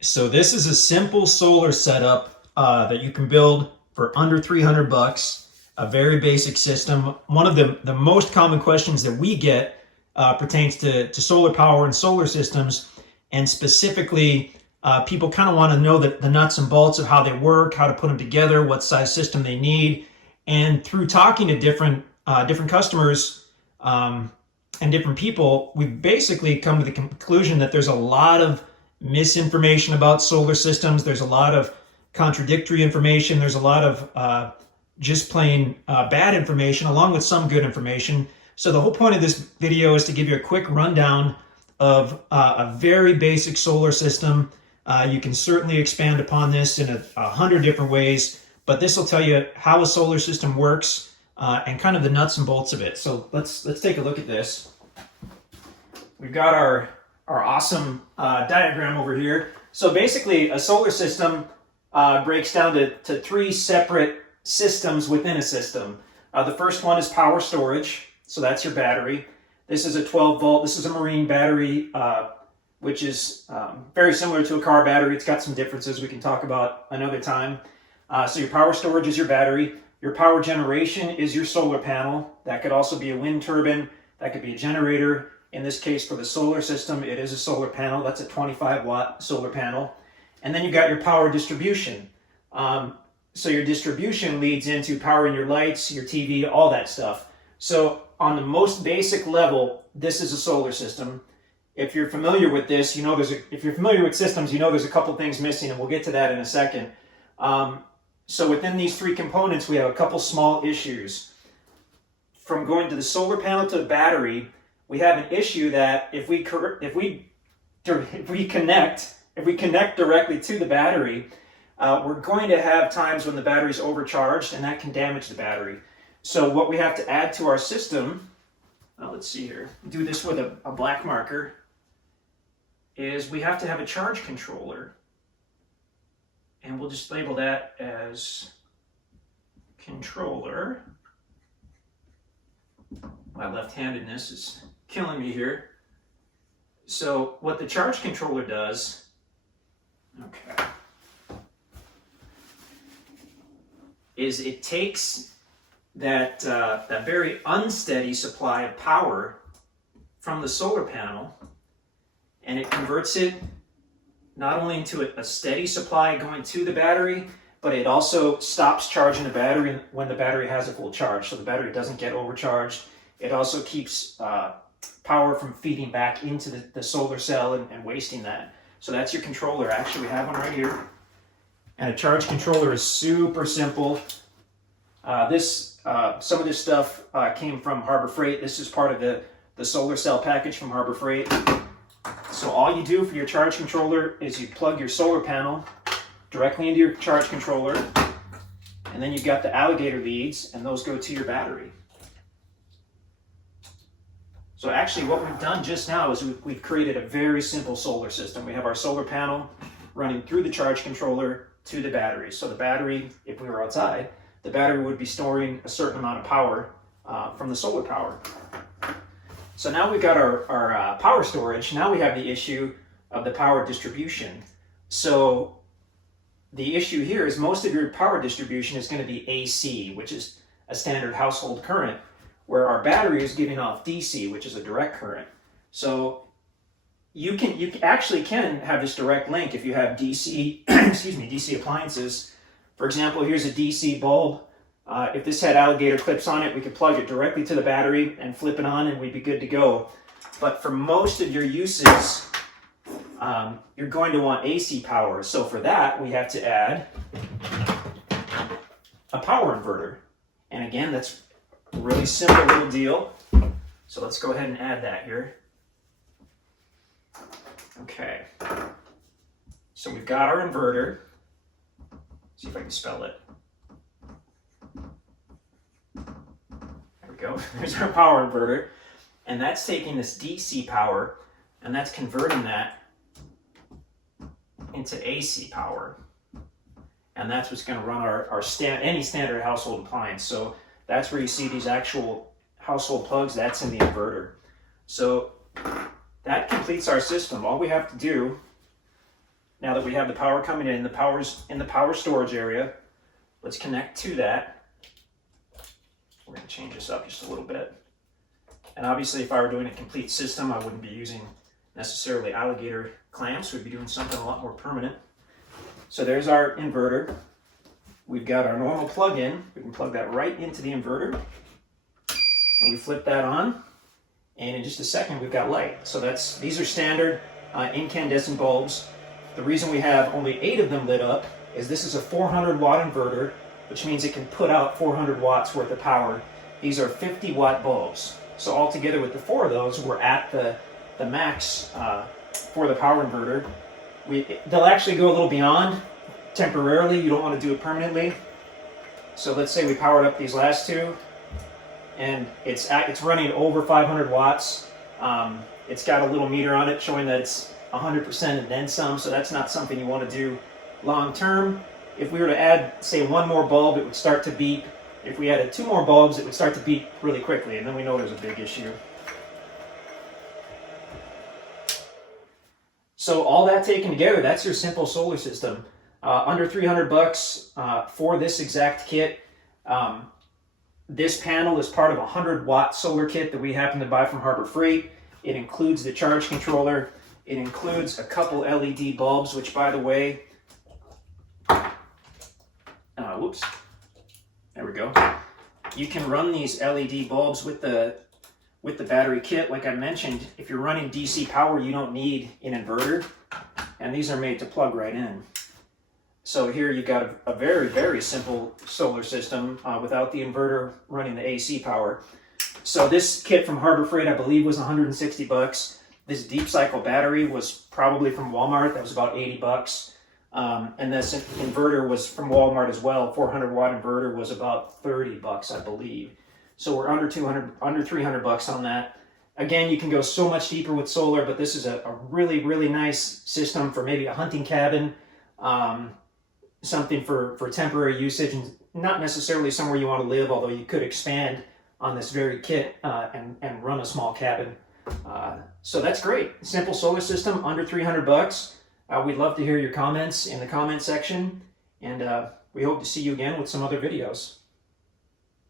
So this is a simple solar setup that you can build for under 300 bucks. A very basic system. One of the most common questions that we get pertains to solar power and solar systems, and specifically people kind of want to know the nuts and bolts of how they work, how to put them together, what size system they need. And through talking to different customers and different people, we've basically come to the conclusion that there's a lot of misinformation about solar systems. There's a lot of contradictory information. There's a lot of just plain bad information, along with some good information. So the whole point of this video is to give you a quick rundown of a very basic solar system. You can certainly expand upon this in 100 different ways, but this will tell you how a solar system works and kind of the nuts and bolts of it. So let's take a look at this. We've got our awesome diagram over here. So basically, a solar system breaks down to three separate systems within a system. The first one is power storage. So that's your battery. This is a 12 volt. This is a marine battery, which is very similar to a car battery. It's got some differences we can talk about another time. So your power storage is your battery. Your power generation is your solar panel. That could also be a wind turbine. That could be a generator. In this case, for the solar system, it is a solar panel. That's a 25 watt solar panel. And then you got your power distribution. So your distribution leads into powering your lights, your TV, all that stuff. So on the most basic level, this is a solar system. If you're familiar with this, you know if you're familiar with systems, you know there's a couple things missing, and we'll get to that in a second. So within these three components, we have a couple small issues. From going to the solar panel to the battery, we have an issue that if we connect directly to the battery, we're going to have times when the battery's overcharged, and that can damage the battery. So what we have to add to our system, let's see here, do this with a black marker, is we have to have a charge controller. And we'll just label that as controller. My left-handedness is killing me here. So what the charge controller does, okay, is it takes that very unsteady supply of power from the solar panel, and it converts it not only into a steady supply going to the battery, but it also stops charging the battery when the battery has a full charge, so the battery doesn't get overcharged. It also keeps power from feeding back into the solar cell and wasting that. So that's your controller. Actually, we have one right here. And a charge controller is super simple. Some of this stuff came from Harbor Freight. This is part of the solar cell package from Harbor Freight. So all you do for your charge controller is you plug your solar panel directly into your charge controller, and then you've got the alligator leads, and those go to your battery. So actually what we've done just now is we've created a very simple solar system. We have our solar panel running through the charge controller to the battery. So the battery, if we were outside, the battery would be storing a certain amount of power from the solar power. So now we've got our power storage. Now we have the issue of the power distribution. So the issue here is most of your power distribution is going to be AC, which is a standard household current, where our battery is giving off DC, which is a direct current. So you actually can have this direct link if you have DC, DC appliances. For example, here's a DC bulb. If this had alligator clips on it, we could plug it directly to the battery and flip it on, and we'd be good to go. But for most of your uses, you're going to want AC power. So for that, we have to add a power inverter. And again, that's a really simple little deal. So let's go ahead and add that here. Okay. So we've got our inverter. See if I can spell it. There we go. There's our power inverter. And that's taking this DC power and that's converting that into AC power. And that's what's going to run any standard household appliance. So that's where you see these actual household plugs. That's in the inverter. So that completes our system. All we have to do Now that we have the power coming in, the power's in the power storage area. Let's connect to that. We're going to change this up just a little bit. And obviously, if I were doing a complete system, I wouldn't be using necessarily alligator clamps. We'd be doing something a lot more permanent. So there's our inverter. We've got our normal plug-in. We can plug that right into the inverter. And we flip that on. And in just a second, we've got light. So these are standard incandescent bulbs. The reason we have only 8 of them lit up is this is a 400 watt inverter, which means it can put out 400 watts worth of power. These are 50 watt bulbs. So altogether with the 4 of those, we're at the max for the power inverter. They'll actually go a little beyond temporarily. You don't want to do it permanently. So let's say we powered up these last 2, and it's running over 500 watts. It's got a little meter on it showing that it's 100% and then some, so that's not something you want to do long term. If we were to add, say, 1 more bulb, it would start to beep. If we added 2 more bulbs, it would start to beep really quickly, and then we know there's a big issue. So all that taken together, that's your simple solar system. Under 300 bucks for this exact kit. This panel is part of a 100 watt solar kit that we happen to buy from Harbor Freight. It includes the charge controller. It includes a couple LED bulbs, which, by the way, whoops, there we go. You can run these LED bulbs with the battery kit. Like I mentioned, if you're running DC power, you don't need an inverter, and these are made to plug right in. So here you've got a very, very simple solar system without the inverter running the AC power. So this kit from Harbor Freight, I believe, was 160 bucks. This deep cycle battery was probably from Walmart. That was about 80 bucks. And this inverter was from Walmart as well. 400 watt inverter was about 30 bucks, I believe. So we're under 300 bucks on that. Again, you can go so much deeper with solar, but this is a really, really nice system for maybe a hunting cabin, something for temporary usage, and not necessarily somewhere you want to live, although you could expand on this very kit and run a small cabin. So that's great. Simple solar system, under 300 bucks. We'd love to hear your comments in the comment section, and we hope to see you again with some other videos.